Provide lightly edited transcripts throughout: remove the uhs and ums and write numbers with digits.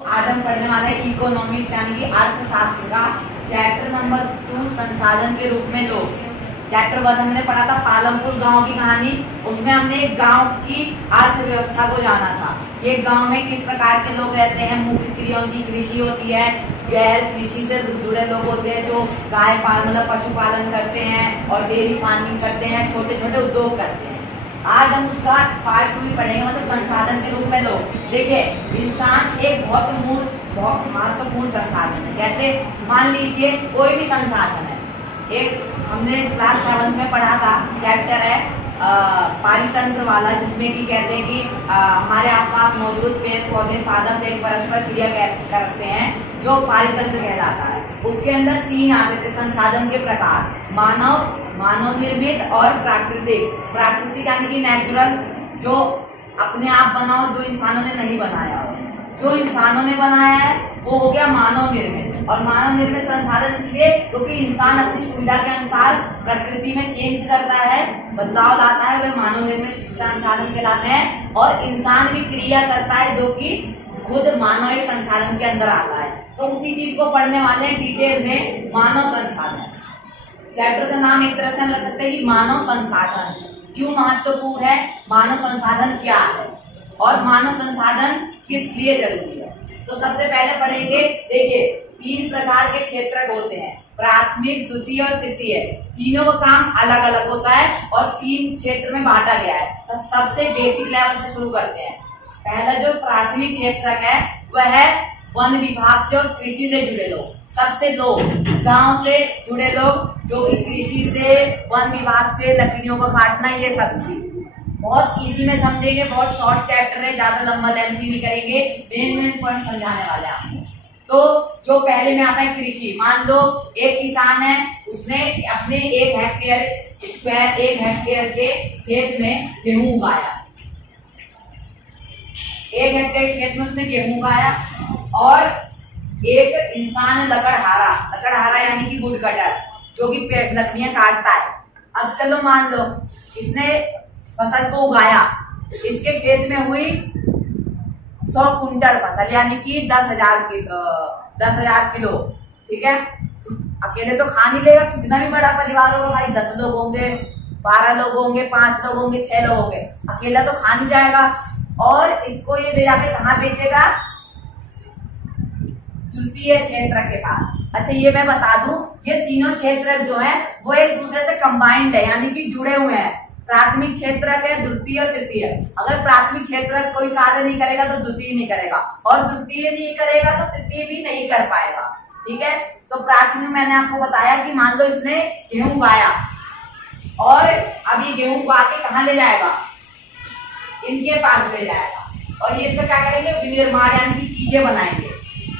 आज हम पढ़ने वाले हैं इकोनॉमिक्स यानी कि अर्थशास्त्र का चैप्टर नंबर 2 संसाधन के रूप में लोग। चैप्टर 1 हमने पढ़ा था पालमपुर गांव की कहानी। उसमें हमने एक गांव की अर्थव्यवस्था को जाना था। ये गांव में किस प्रकार के लोग रहते हैं। मुख्य क्रिया उनकी कृषि होती है। गैर कृषि से जुड़े लोग होते हैं जो गाय पालन मतलब पशुपालन करते हैं और डेयरी फार्मिंग करते हैं, छोटे छोटे उद्योग करते हैं। आज हम उसका पार्ट 2 ही पढ़ेंगे, मतलब संसाधन के रूप में लोग। देखिए, इंसान एक बहुत महत्वपूर्ण संसाधन है। जैसे मान लीजिए कोई भी संसाधन है। एक हमने क्लास 7 में पढ़ा था, चैप्टर है पारितंत्र वाला, जिसमें कि कहते हैं कि हमारे आसपास मौजूद पेड़ पौधे पादप एक परस्पर क्रिया करते हैं जो पारितंत्र कहलाता है। उसके अंदर 3 आते थे संसाधन के प्रकार, मानव निर्मित और प्राकृतिक यानी कि नेचुरल, जो अपने आप बना हो, जो इंसानों ने नहीं बनाया हो। जो इंसानों ने बनाया है वो हो गया मानव निर्मित। और मानव निर्मित संसाधन इसलिए क्योंकि इंसान अपनी सुविधा के अनुसार प्रकृति में चेंज करता है, बदलाव लाता है, वे मानव निर्मित संसाधन कहलाते हैं। और इंसान भी क्रिया करता है जो कि खुद मानव एक संसाधन के अंदर आता है। तो उसी चीज को पढ़ने वाले हैं डिटेल में, मानव संसाधन। चैप्टर का नाम एक तरह से हम रख सकते हैं कि मानव संसाधन क्यों महत्वपूर्ण है, मानव संसाधन क्या है और मानव संसाधन किस लिए जरूरी है। तो सबसे पहले पढ़ेंगे, देखिए 3 प्रकार के क्षेत्रक होते हैं, प्राथमिक, द्वितीय और तृतीय। तीनों का काम अलग अलग होता है और 3 क्षेत्र में बांटा गया है। तो सबसे बेसिक लेवल से शुरू करते हैं। पहला जो प्राथमिक क्षेत्रक है वह है वन विभाग से और कृषि से जुड़े लोग। सबसे लोग गांव से जुड़े लोग जो कि कृषि से, वन विभाग से, लकड़ियों को काटना, ये सब चीज बहुत इजी में समझेंगे। बहुत शॉर्ट चैप्टर है, ज्यादा लंबा लेंथी नहीं करेंगे, मेन पॉइंट समझाने वाले हैं आपको। तो जो पहले में आता है कृषि। मान लो एक किसान है, उसने अपने 1 हेक्टेयर के खेत में गेहूं उगाया। 1 हेक्टेयर खेत में उसने गेहूं उगाया और एक इंसान लकड़हारा यानी कि वुड कटर, जो कि लकड़ियां काटता है। अब चलो मान लो इसने फसल को उगाया, इसके खेत में हुई 100 कुंटल फसल यानी कि 10,000 किलो। ठीक है, अकेले तो खा नहीं लेगा, कितना भी बड़ा परिवार होगा भाई, 10 लोग होंगे, 12 लोग होंगे, 5 लोग होंगे, 6 लोग होंगे, अकेला तो खा नहीं जाएगा। और इसको ये ले जाके कहाँ बेचेगा, तृतीय क्षेत्र के पास। अच्छा ये मैं बता दूं, ये तीनों क्षेत्र जो है वो एक दूसरे से कंबाइंड है यानी कि जुड़े हुए हैं। प्राथमिक क्षेत्र है, द्वितीय और तृतीय। अगर प्राथमिक क्षेत्र कोई कार्य नहीं करेगा तो द्वितीय नहीं करेगा, और द्वितीय नहीं करेगा तो तृतीय भी नहीं कर पाएगा। ठीक है, तो प्राथमिक मैंने आपको बताया कि मान लो इसने गेहूं उगाया और अब ये गेहूं उगा के कहाँ ले जाएगा, इनके पास ले जाएगा और ये इसका क्या करेंगे, विनिर्माण यानी कि चीजें बनाएंगे।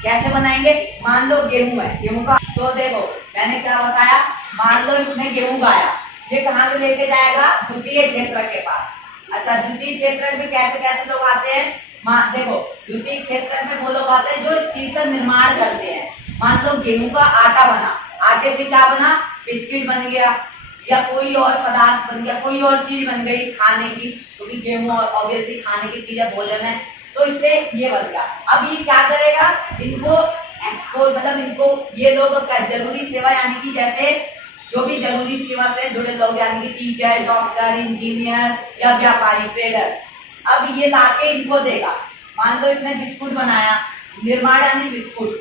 कैसे बनाएंगे, मान लो गेहूं है, गेहूं का तो देखो मैंने क्या बताया, मान लो इसने गेहूं उगाया, ये कहाँ से लेके जाएगा, द्वितीय क्षेत्र के पास। अच्छा द्वितीय क्षेत्र में कैसे कैसे लोग आते हैं, देखो द्वितीय क्षेत्र में वो लोग आते हैं जो इस चीज का निर्माण करते हैं। मान लो गेहूं का आटा बना, आटे से क्या बना, बिस्किट बन गया या कोई और पदार्थ बन गया, कोई और चीज बन गई खाने की, क्योंकि गेहूं ऑब्वियसली खाने की चीज है, भोजन है, तो इससे ये बन गया। अब ये क्या करेगा, इनको एक्सपोर्ट, मतलब इनको ये लोग जरूरी सेवा यानी कि जैसे जो भी जरूरी सेवा से जुड़े लोग यानी कि टीचर, डॉक्टर, इंजीनियर या व्यापारी, ट्रेडर, अब ये लाके इनको देगा। मान लो इसने बिस्कुट बनाया, निर्माण यानी बिस्कुट,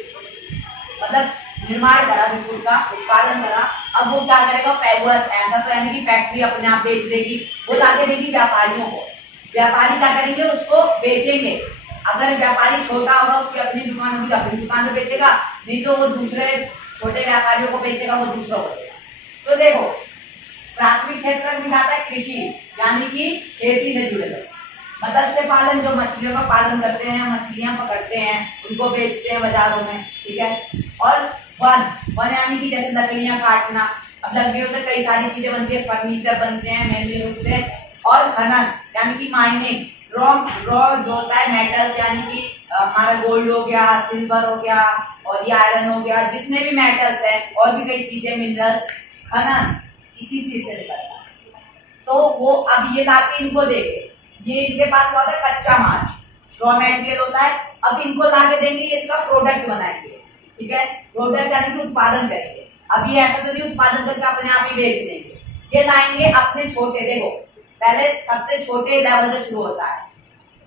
मतलब निर्माण करा, बिस्कुट का उत्पादन करा। अब वो क्या करेगा, ऐसा तो यानी कि फैक्ट्री अपने आप बेच देगी, वो लाके देगी व्यापारियों को। व्यापारी क्या करेंगे, उसको बेचेंगे। अगर व्यापारी छोटा होगा, उसकी अपनी दुकान होगी, अपनी दुकान में बेचेगा, नहीं तो वो दूसरे छोटे व्यापारियों को बेचेगा, वो दूसरों को देगा। तो देखो प्राथमिक क्षेत्र में आता है कृषि यानी कि खेती से जुड़े लोग, मत्स्य पालन, जो मछलियों का पालन करते हैं, मछलियां पकड़ते हैं, उनको बेचते हैं बाजारों में। ठीक है, और वन यानी कि जैसे लकड़ियां काटना, अब लकड़ियों से कई सारी चीजें बनती है, फर्नीचर बनते हैं मेनली रूप से। और खनन यानी कि माइनिंग, रॉ जो होता है मेटल्स, यानी कि हमारा गोल्ड हो गया, सिल्वर हो गया और ये आयरन हो गया, जितने भी मेटल्स हैं और भी कई चीजें, मिनरल्स, खनन इसी चीज से निकलता है। तो वो अब ये लाके इनको देंगे, ये इनके पास क्या होता है, कच्चा माल। रॉ मेटेरियल होता है। अब इनको ला के देंगे, ये इसका प्रोडक्ट बनाएंगे, ठीक है, प्रोडक्ट यानी कि उत्पादन करेंगे। अब ये ऐसा तो नहीं उत्पादन करके अपने आप ही बेच देंगे, ये लाएंगे अपने छोटे, देखो पहले सबसे छोटे लेवल से शुरू होता है,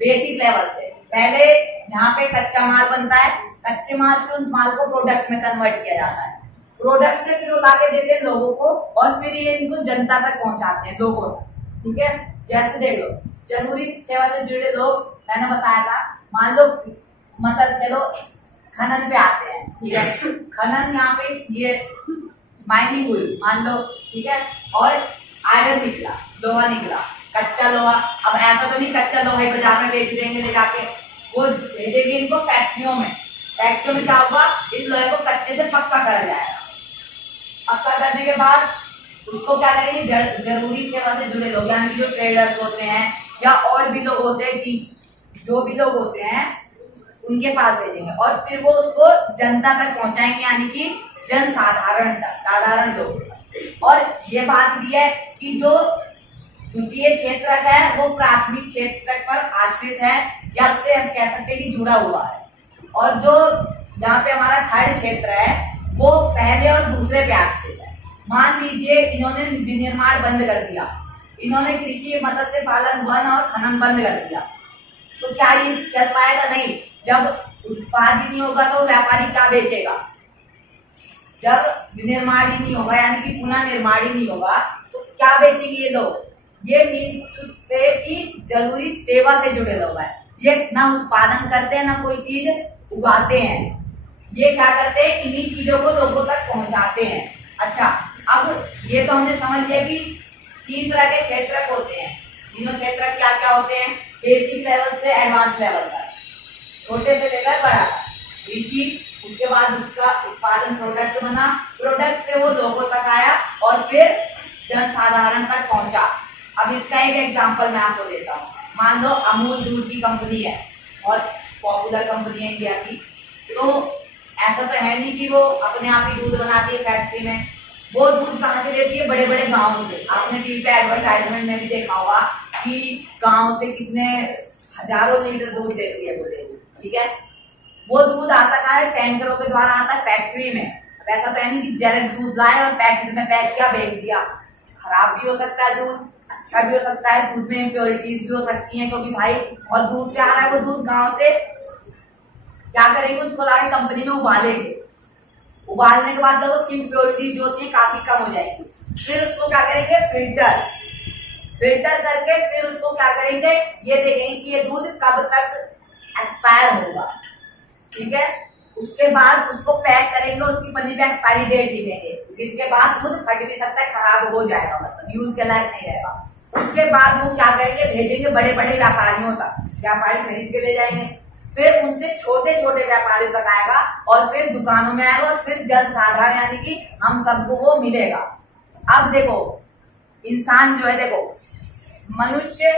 बेसिक लेवल से। पहले यहाँ पे कच्चा माल बनता है, कच्चे माल से उस माल को प्रोडक्ट में कन्वर्ट किया जाता है, प्रोडक्ट से फिर वो लाके देते हैं लोगों को, और फिर ये इनको जनता तक पहुंचाते हैं, लोगों तक, ठीक है। जैसे देख लो, जरूरी सेवा से जुड़े लोग, मैंने बताया था, मान लो मतलब चलो खनन पे आते हैं, ठीक है, खनन यहाँ पे ये माइनिंग हुई मान लो, ठीक है, और आयरन निकला, लोहा निकला, कच्चा लोहा। अब ऐसा तो नहीं कच्चा लोहा ही बाजार में बेच देंगे ले जाके, वो भेजेंगे इनको फैक्ट्रियों में, फैक्ट्रियों में क्या होगा, इस लोहे को कच्चे से पक्का कर जाएगा। पक्का करने के बाद उसको क्या करेंगे, जरूरी सेवा से जुड़े लोग यानी कि जो ट्रेडर्स होते हैं या और भी लोग होते हैं, जो भी लोग होते हैं उनके पास भेजेंगे, और फिर वो उसको जनता तक पहुंचाएंगे यानी कि जन साधारण तक, साधारण लोग। और ये बात भी है कि जो द्वितीय क्षेत्रक है वो प्राथमिक क्षेत्रक पर आश्रित है, या उससे हम कह सकते हैं कि जुड़ा हुआ है। और जो यहाँ पे हमारा थर्ड क्षेत्र है वो पहले और दूसरे पे आश्रित है। मान लीजिए इन्होंने विनिर्माण बंद कर दिया, इन्होंने कृषि मत्स्य पालन वन और खनन बंद कर दिया, तो क्या ये चल पाएगा? नहीं। जब उत्पाद ही नहीं होगा तो व्यापारी क्या बेचेगा? जब विनिर्माण ही नहीं होगा यानी कि पुनः निर्माण ही नहीं होगा तो क्या बेचेंगे ये लोग? ये मीन से कि जरूरी सेवा से जुड़े लोग हैं, ये ना उत्पादन करते हैं ना कोई चीज उगाते हैं, ये क्या करते हैं, इन्हीं चीजों को लोगों तक पहुंचाते हैं। अच्छा, अब ये तो हमने समझ लिया कि 3 तरह के क्षेत्रक होते हैं। तीनों क्षेत्रक क्या क्या होते हैं? बेसिक लेवल से एडवांस लेवल तक, छोटे से लेकर बड़ा कृषि, उसके बाद उसका उत्पादन प्रोडक्ट बना, प्रोडक्ट से वो लोगों तक आया और फिर जनसाधारण तक पहुंचा। अब इसका एक एग्जांपल मैं आपको देता हूँ। मान लो अमूल दूध की कंपनी है, बहुत पॉपुलर कंपनी है इंडिया की, तो ऐसा तो है नहीं कि वो अपने आप ही दूध बनाती है फैक्ट्री में, वो दूध कहाँ से लेती है? बड़े बड़े गाँव से। आपने टीवी पे एडवर्टाइजमेंट में भी देखा होगा कि गाँव से कितने हजारों लीटर दूध देती है वो डेयरी, ठीक है। वो दूध आता कहाँ है? टैंकरों के द्वारा आता है फैक्ट्री में। वैसा तो है नहीं कि डायरेक्ट दूध लाए और पैकेट में पैक किया बेच दिया। खराब भी हो सकता है दूध, अच्छा भी हो सकता है, दूध में इम्प्योरिटीज भी हो सकती हैं, क्योंकि भाई बहुत दूर से आ रहा है वो दूध गाँव से। क्या करेंगे? उसको लाके कंपनी में उबालेंगे, उबालने के बाद उसकी इम्प्योरिटीज जो होती है काफी कम हो जाएगी। फिर उसको क्या करेंगे? फिल्टर करके फिर उसको क्या करेंगे? ये देखेंगे कि ये दूध कब तक एक्सपायर होगा, ठीक है। उसके बाद उसको पैक करेंगे और उसकी पन्नी पे एक्सपायरी डेट लिखेंगे, इसके बाद दूध फट भी सकता है, खराब हो जाएगा, मतलब यूज के लायक नहीं रहेगा। उसके बाद वो क्या करेंगे? भेजेंगे बड़े बड़े व्यापारियों तक, व्यापारी खरीद के ले जाएंगे, फिर उनसे छोटे छोटे व्यापारियों तक आएगा और फिर दुकानों में आएगा और फिर जन साधारण यानी कि हम सबको वो मिलेगा। अब देखो इंसान जो है, देखो मनुष्य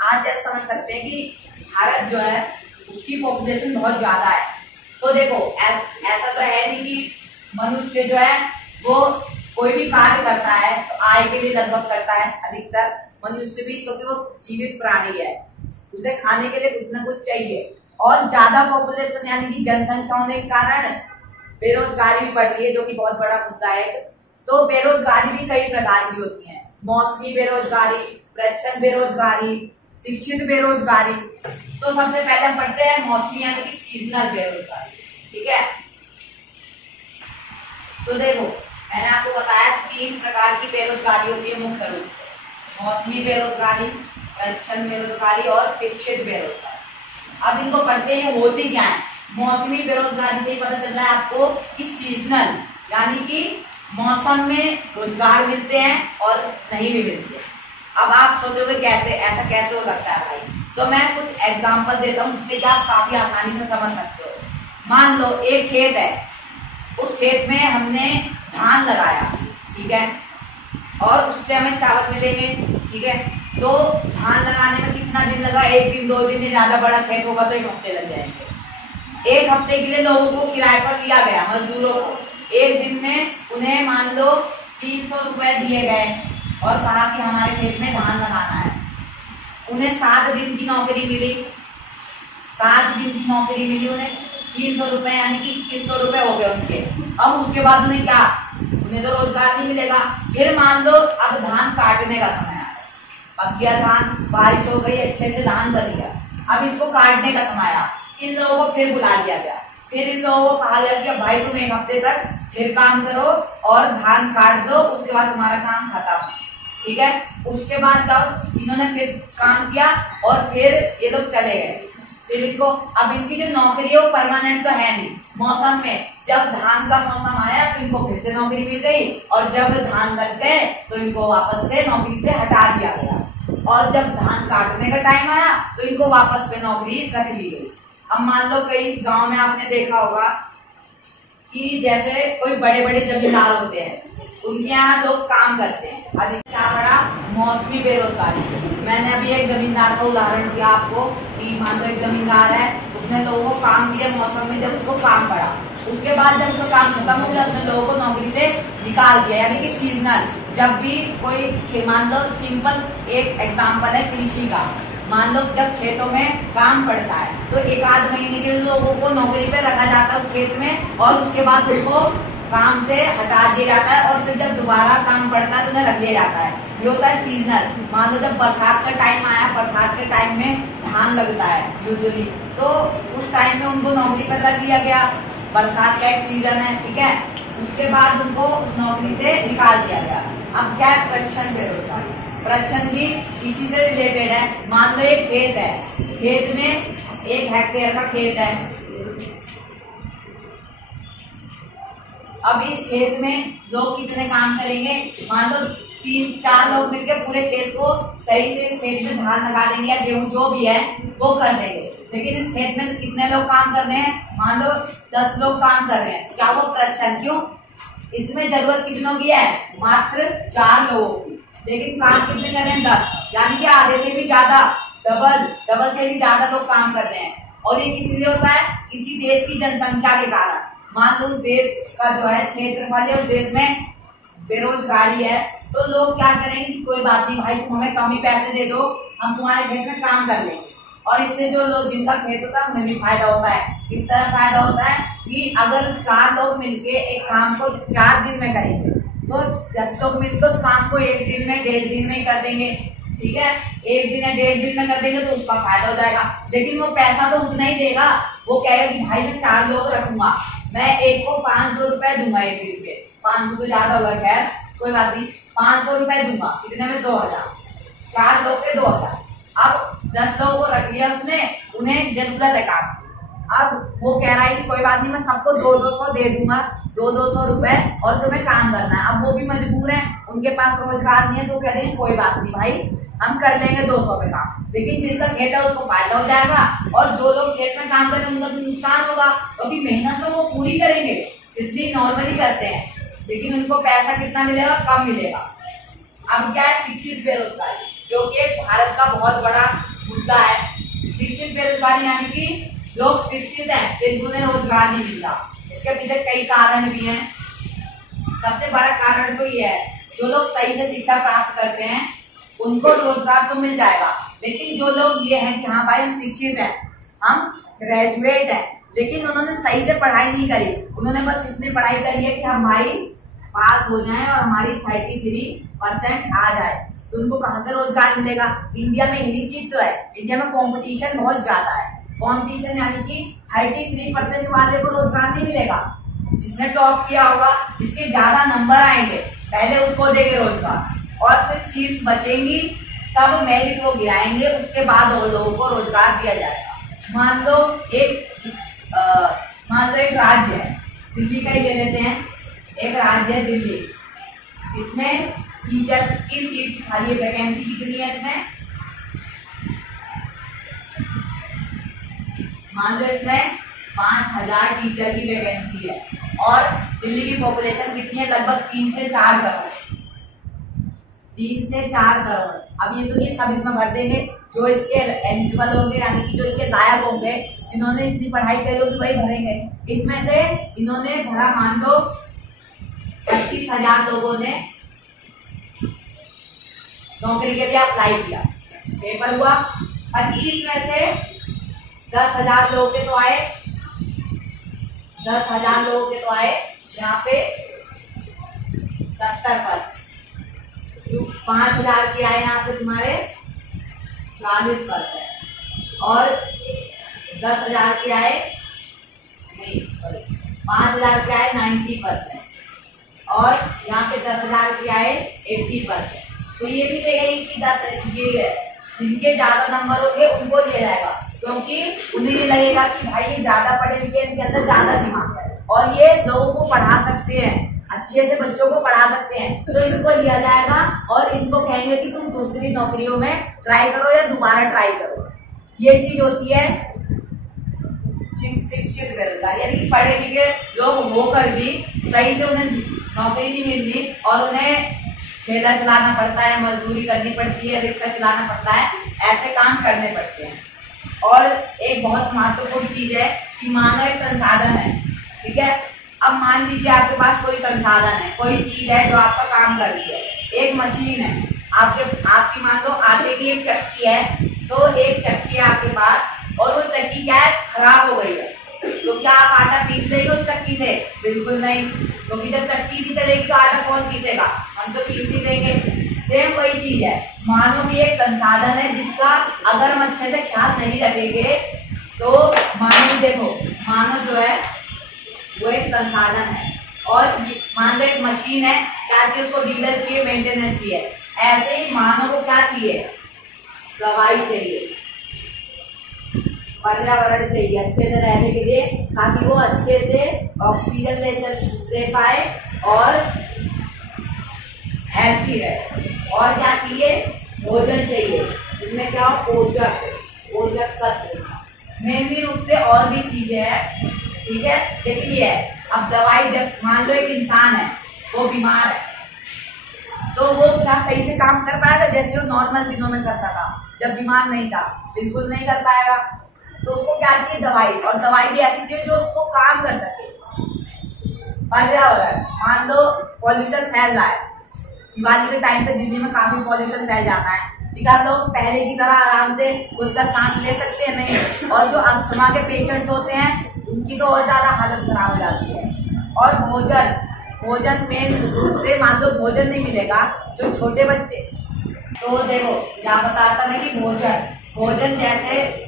आज ऐसा समझ सकते हैं कि भारत जो है उसकी पॉपुलेशन बहुत ज्यादा है, तो देखो ऐसा तो है नहीं कि मनुष्य जो है वो कोई भी कार्य करता है तो आय के लिए लगभग करता है। अधिकतर मनुष्य भी, क्योंकि वो जीवित प्राणी है, उसे खाने के लिए कुछ ना कुछ चाहिए, और ज्यादा पॉपुलेशन यानी कि जनसंख्या होने के कारण बेरोजगारी भी बढ़ रही है, जो कि बहुत बड़ा मुद्दा है। तो बेरोजगारी भी कई प्रकार की होती है, मौसमी बेरोजगारी, प्रच्छन्न बेरोजगारी, शिक्षित बेरोजगारी। तो सबसे पहले हम पढ़ते हैं मौसमी यानी कि सीजनल बेरोजगारी, ठीक है। तो देखो मैंने आपको बताया 3 प्रकार की बेरोजगारी होती है मुख्य रूप से, मौसमी बेरोजगारी, प्रच्छन्न बेरोजगारी और शिक्षित बेरोजगारी। अब इनको पढ़ते हैं होती क्या है। मौसमी बेरोजगारी से ही पता चल रहा है आपको कि सीजनल यानी कि मौसम में रोजगार मिलते हैं और नहीं भी मिलते। अब आप सोचोगे कैसे, ऐसा कैसे हो सकता है भाई? तो मैं कुछ एग्जांपल देता हूँ जिससे कि आप काफी आसानी से समझ सकते हो। मान लो एक खेत है, उस खेत में हमने धान लगाया, ठीक है, और उससे हमें चावल मिलेंगे, ठीक है। तो धान लगाने में कितना दिन लगा? 1 दिन 2 दिन, ज्यादा बड़ा खेत होगा तो 1 हफ्ते लग जाएंगे। 1 हफ्ते के लिए लोगों को किराए पर लिया गया, मजदूरों को। 1 दिन में उन्हें मान लो 300 रुपए दिए गए और कहा कि हमारे खेत में धान लगाना है। उन्हें 7 दिन की नौकरी मिली, 7 दिन की नौकरी मिली उन्हें, 300 रुपए यानी कि 2100 रुपए हो गए उनके। अब उसके बाद उन्हें क्या, उन्हें तो रोजगार नहीं मिलेगा। फिर मान लो अब धान काटने का समय आया, पक गया धान, बारिश हो गई, अच्छे से धान बन गया, अब इसको काटने का समय आया। इन लोगों को फिर बुला दिया गया, फिर इन लोगों को कहा गया कि भाई तुम 1 हफ्ते तक फिर काम करो और धान काट दो, उसके बाद तुम्हारा काम खत्म, ठीक है। उसके बाद इन्होंने फिर काम किया और फिर ये लोग चले गए। फिर इनको, अब इनकी जो नौकरी है वो परमानेंट तो है नहीं, मौसम में जब धान का मौसम आया तो इनको फिर से नौकरी मिल गई, और जब धान लग गए तो इनको वापस से नौकरी से हटा दिया गया, और जब धान काटने का टाइम आया तो इनको वापस पे नौकरी रख ली गई। अब मान लो कई गांव में आपने देखा होगा कि जैसे कोई बड़े बड़े जमींदार होते हैं, उनके यहाँ लोग काम करते हैं, अधिक क्या बड़ा मौसमी बेरोजगारी। मैंने अभी एक जमींदार का उदाहरण दिया आपको कि मान लो एक जमींदार है, उसने लोगों को काम दिया मौसम में, जब उसको काम पड़ा, उसके बाद जब उसका काम खत्म हो गया उसने लोगों को नौकरी से निकाल दिया, यानी कि सीजनल। जब भी कोई, मान लो सिंपल एक एग्जाम्पल है कृषि का, मान लो जब खेतों में काम पड़ता है तो 1 आध महीने के लिए लोगों को नौकरी पे रखा जाता है उस खेत में, और उसके बाद उनको काम से हटा दिया जाता है, और फिर जब दोबारा काम पड़ता है तो उन्हें रख लिया जाता है। ये होता है सीजनल। मान लो जब बरसात का टाइम आया, बरसात के टाइम में धान लगता है यूजुअली, तो उस टाइम में उनको नौकरी पर रख दिया गया, बरसात का एक सीजन है, ठीक है। उसके बाद उनको उस नौकरी से निकाल दिया गया। अब क्या है, प्रच्छन्न बेरोजगारी। प्रच्छन्न भी इसी से रिलेटेड है। मान लो एक खेत है, खेत में 1 हेक्टेयर का खेत है, अब इस खेत में लोग कितने काम करेंगे, मान लो 3-4 लोग मिलकर पूरे खेत को सही से इस खेत में धान लगा देंगे या गेहूं जो भी है वो कर देंगे। लेकिन इस खेत में कितने लोग काम कर रहे हैं, मान लो 10 लोग काम कर रहे हैं, क्या वो प्रच्छन्न? क्यों? इसमें जरूरत कितनों की है, मात्र 4 लोगों की, लेकिन काम कितने कर रहे हैं, 10, यानी कि आधे से भी ज्यादा, डबल से भी ज्यादा लोग काम कर रहे हैं। और ये किस लिए होता है, किसी देश की जनसंख्या के कारण। मान लो उस देश का जो है क्षेत्रफल है, उस देश में बेरोजगारी है, तो लोग क्या करेंगे, कोई बात नहीं भाई तुम हमें कम ही पैसे दे दो, हम तुम्हारे खेत में काम कर लेंगे। और इससे जो लोग जिनका खेत होता है उन्हें भी फायदा होता है। किस तरह फायदा होता है कि अगर 4 लोग मिलके एक काम को 4 दिन में करेंगे तो 10 लोग मिलकर उस काम को 1 दिन में, 1.5 दिन में ही कर देंगे, ठीक है। 1 दिन या 1.5 दिन में कर देंगे तो उसका फायदा हो जाएगा। लेकिन वो पैसा तो उतना ही देगा, वो कहेगा कि भाई मैं 4 लोग रखूंगा, मैं एक को 500 रुपए दूंगा 1 दिन पे, 500 तो ज्यादा होगा, खैर कोई बात नहीं, 500 रुपए दूंगा, कितने में 2000, 4 लोग के 2000। अब 10 लोगों को रख लिया उसने, उन्हें जरूरत है काम, अब वो कह रहा है कि कोई बात नहीं मैं सबको 200 दे दूंगा, 200 रुपए, और तुम्हें काम करना है। अब वो भी मजबूर है, उनके पास रोजगार नहीं है, तो कह रहे हैं कोई बात नहीं भाई हम कर लेंगे 200 पे काम। लेकिन जिसका खेत है उसको फायदा हो जाएगा, और जो लोग खेत में काम कर रहे हैं उनका तो नुकसान होगा, क्योंकि मेहनत तो वो पूरी करेंगे जितनी नॉर्मली करते हैं, लेकिन उनको पैसा कितना मिलेगा, कम मिलेगा। अब क्या है, शिक्षित बेरोजगारी, जो कि एक भारत का बहुत बड़ा मुद्दा है। शिक्षित बेरोजगारी यानी कि लोग शिक्षित हैं फिर उन्हें रोजगार नहीं मिलता। इसके पीछे कई कारण भी हैं। सबसे बड़ा कारण तो ये है, जो लोग सही से शिक्षा प्राप्त करते हैं उनको रोजगार तो मिल जाएगा, लेकिन जो लोग ये हैं कि हाँ भाई हम शिक्षित हैं, हम ग्रेजुएट हैं, लेकिन उन्होंने सही से पढ़ाई नहीं करी, उन्होंने बस इतनी पढ़ाई करी है कि हम भाई पास हो जाएं और हमारी 33% आ जाए, तो उनको कहाँ से रोजगार मिलेगा। इंडिया में यही चीज तो है, इंडिया में कंपटीशन बहुत ज्यादा है। कंपटीशन यानी कि 33% वाले को रोजगार नहीं मिलेगा, जिसने टॉप किया होगा, जिसके ज्यादा नंबर आएंगे पहले उसको देंगे रोजगार, और फिर सीट्स बचेंगी तब मेरिट को गिराएंगे, उसके बाद और लोगों को रोजगार दिया जाएगा। मान लो एक राज्य है, दिल्ली का ही ले लेते हैं, एक राज्य है दिल्ली, इसमें टीचर्स की सीट खाली, वैकेंसी कितनी है इसमें, मान लो इसमें 5000 टीचर की वैकेंसी है, और दिल्ली की पॉपुलेशन कितनी है, लगभग 3 से 4 करोड़, 3 से 4 करोड़। अब ये तो नहीं सब इसमें भर देंगे, जो इसके एलिजिबल होंगे यानी कि जो इसके लायक होंगे, जिन्होंने इतनी पढ़ाई करी होगी वही भरेंगे। इसमें से इन्होंने भरा, मान लो 25,000 लोगों ने नौकरी के लिए अप्लाई किया, पेपर हुआ, 25 में से 10,000 लोगों के तो आए, 10,000 लोगों के तो आए यहाँ पे 70%। 5,000 के आए यहाँ पे तुम्हारे 40%। और 10,000 के आए, नहीं सॉरी, 5,000 के आए 90%। और यहाँ पे 10,000 के आए 80%। तो ये भी देखेगी कि 10 ये है, जिनके ज्यादा नंबर होंगे उनको लिया जाएगा, क्योंकि उन्हें ये लगेगा कि भाई ये ज्यादा पढ़े लिखे, इनके अंदर ज्यादा दिमाग है और ये लोगों को पढ़ा सकते हैं, अच्छे से बच्चों को पढ़ा सकते हैं, तो इनको लिया जाएगा और इनको कहेंगे कि तुम दूसरी नौकरियों में ट्राई करो या दोबारा ट्राई करो। ये चीज होती है शिक्षित बेरोजगार, यानी कि पढ़े लिखे लोग होकर भी सही से उन्हें नौकरी नहीं मिल रही और उन्हें ठेला चलाना पड़ता है, मजदूरी करनी पड़ती है, रिक्शा चलाना पड़ता है, ऐसे काम करने पड़ते हैं। और एक बहुत महत्वपूर्ण चीज है कि मानव एक संसाधन है, ठीक है। अब मान लीजिए आपके पास कोई संसाधन है, कोई चीज है जो आपका काम कर रही है, एक मशीन है आपकी मान लो आटे की एक चक्की है, तो एक चक्की है आपके पास और वो चक्की क्या है, खराब हो गई है, तो क्या आप आटा पीस लेंगे उस चक्की से? बिल्कुल नहीं, क्योंकि जब चक्की नहीं चलेगी तो आटा कौन पीसेगा, हम तो पीस नहीं देंगे। सेम वही चीज है, मानव भी एक संसाधन है जिसका अगर हम अच्छे से ख्याल नहीं रखेंगे तो मानव, देखो मानव जो है वो एक संसाधन है और मान लो एक मशीन है, क्या चाहिए उसको? डीजल चाहिए, मेंटेनेंस चाहिए। ऐसे ही मानव को क्या चाहिए? दवाई चाहिए, पर्यावरण चाहिए अच्छे से रहने के लिए, ताकि वो अच्छे से ऑक्सीजन ले पाए और हेल्थी रहे। और क्या चाहिए? भोजन चाहिए, जिसमें क्या हो? पोषक तत्व, मेनली रूप से और भी चीजें हैं, ठीक है। लेकिन ये है, अब दवाई, जब मान लो एक इंसान है वो बीमार है, तो वो क्या सही से काम कर पाएगा जैसे वो नॉर्मल दिनों में करता था जब बीमार नहीं था? बिल्कुल नहीं कर पाएगा। तो उसको क्या चाहिए? दवाई, और दवाई भी ऐसी चाहिए जो उसको काम कर सके। पर्यावरण, मान लो पॉल्यूशन फैल रहा है, दिवाली के टाइम पे दिल्ली में काफी पॉल्यूशन फैल जाता है, ठीक है, लोग पहले की तरह आराम से खुलकर सांस ले सकते हैं नहीं, और जो अस्थमा के पेशेंट्स होते हैं उनकी तो और ज्यादा हालत खराब हो जाती है। और भोजन मेन रूप से, मान लो भोजन नहीं मिलेगा, जो छोटे बच्चे, तो देखो यहाँ बता रहा था मैं कि भोजन जैसे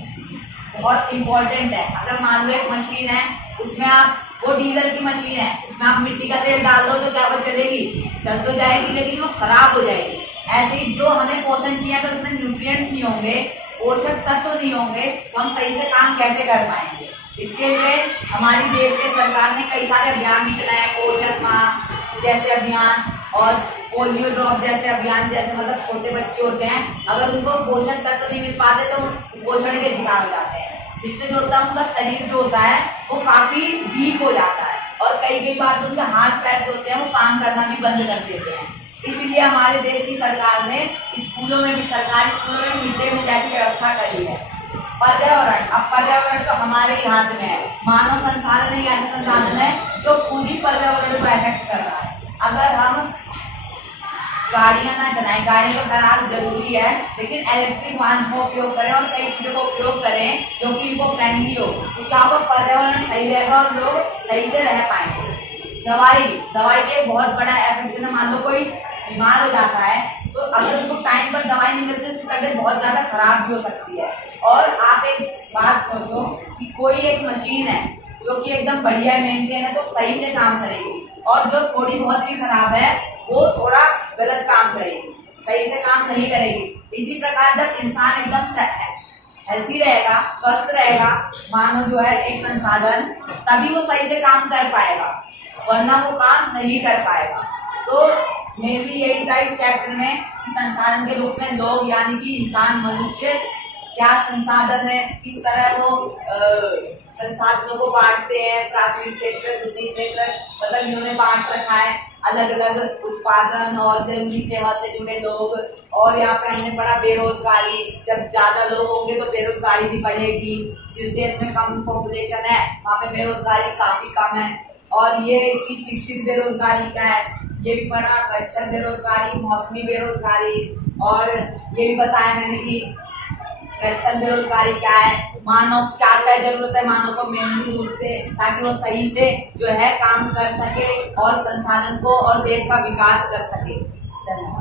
बहुत इम्पोर्टेंट है। अगर मान लो एक मशीन है, उसमें आप, वो डीजल की मशीन है, उसमें आप मिट्टी का तेल डाल दो तो क्या वो चलेगी? चल तो जाएगी, लेकिन वो खराब हो जाएगी। ऐसे ही जो हमें पोषण चाहिए, अगर उसमें न्यूट्रिएंट्स नहीं होंगे, पोषक तत्व नहीं होंगे, तो हम सही से काम कैसे कर पाएंगे? इसके लिए हमारी देश के सरकार ने कई सारे अभियान भी चलाए, पोषण माह जैसे अभियान और पोलियो ड्रॉप जैसे अभियान, जैसे मतलब छोटे बच्चे होते हैं, अगर उनको पोषक तत्व नहीं मिल पाते तो कुपोषण के शिकार हो जाते हैं, जिससे जो होता है उनका शरीर जो होता है वो काफी वीक हो जाता है और कई बार उनके हाथ पैर जो होते हैं वो काम करना भी बंद कर देते हैं। इसलिए हमारे देश की सरकार ने स्कूलों में भी, सरकारी स्कूलों में मिड डे मील जैसी व्यवस्था करी है। पर्यावरण, अब पर्यावरण तो हमारे ही हाथ में है। मानव संसाधन एक ऐसा संसाधन है जो खुद ही पर्यावरण को अफेक्ट कर रहा है। अगर हम गाड़ियां ना चलाएं, गाड़ी का खराब जरूरी है, लेकिन इलेक्ट्रिक वाहन का उपयोग करें और कई चीजों का उपयोग करें जो कि इको फ्रेंडली हो, तो क्या होगा? पर्यावरण सही रहेगा और लोग सही से रह पाएंगे। दवाई के बहुत बड़ा एफेक्शन है। मान लो कोई बीमार हो जाता है, तो अगर उसको टाइम पर दवाई नहीं मिलती, उसकी तबीयत बहुत ज्यादा खराब भी हो सकती है। और आप एक बात सोचो कि कोई एक मशीन है जो कि एकदम बढ़िया मेंटेन है तो सही से काम करेगी, और जो थोड़ी बहुत भी खराब है वो थोड़ा गलत काम करेगी, सही से काम नहीं करेगी। इसी प्रकार जब इंसान एकदम हेल्थी रहेगा, स्वस्थ रहेगा, मानव जो है एक संसाधन, तभी वो सही से काम कर पाएगा, वरना वो काम नहीं कर पाएगा। तो मेनली यही था इस चैप्टर में कि संसाधन के रूप में लोग, यानी कि इंसान, मनुष्य क्या संसाधन है, किस तरह वो संसाधनों को बांटते हैं, प्राथमिक क्षेत्र, द्वितीय क्षेत्र, मतलब इन्होंने बांट रखा है, अलग अलग उत्पादन और जरूरी सेवा से जुड़े लोग। और यहाँ पे हमने पढ़ा बेरोजगारी, जब ज्यादा लोग होंगे तो बेरोजगारी भी बढ़ेगी। जिस देश में कम पॉपुलेशन है वहाँ पे बेरोजगारी काफी कम है। और ये कि शिक्षित बेरोजगारी क्या है ये भी पढ़ा, अक्षर बेरोजगारी, मौसमी बेरोजगारी, और ये भी बताया मैंने कि अक्षर बेरोजगारी क्या है, मानव क्या क्या जरूरत है मानव को मेनली रूप से, ताकि वो सही से जो है काम कर सके और संसाधन को और देश का विकास कर सके। धन्यवाद।